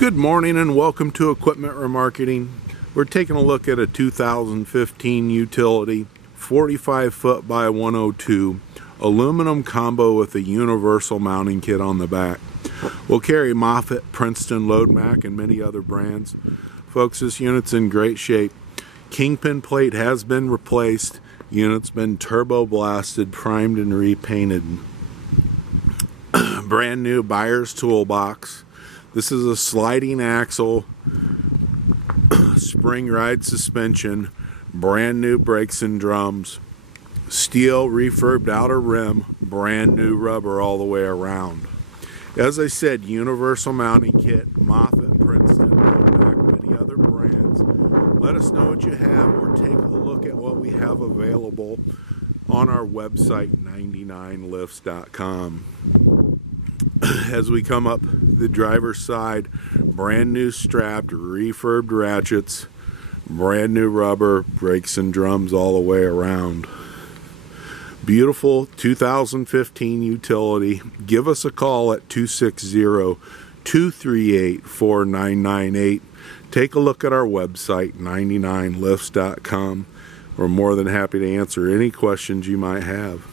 Good morning and welcome to Equipment Remarketing. We're taking a look at a 2015 utility 45 foot by 102 aluminum combo with a universal mounting kit on the back. We'll carry Moffett, Princeton, Loadmac, and many other brands. Folks, this unit's in great shape. Kingpin plate has been replaced. Unit's been turbo blasted, primed, and repainted. Brand new buyer's toolbox. This is a sliding axle, spring ride suspension, brand new brakes and drums, steel refurbed outer rim, brand new rubber all the way around. As I said, universal mounting kit, Moffett, Princeton, Loadmac, many other brands. Let us know what you have or take a look at what we have available on our website, 99lifts.com. As we come up the driver's side, brand new strapped, refurbed ratchets, brand new rubber, brakes and drums all the way around. Beautiful 2015 utility. Give us a call at 260-238-4998. Take a look at our website, 99lifts.com. We're more than happy to answer any questions you might have.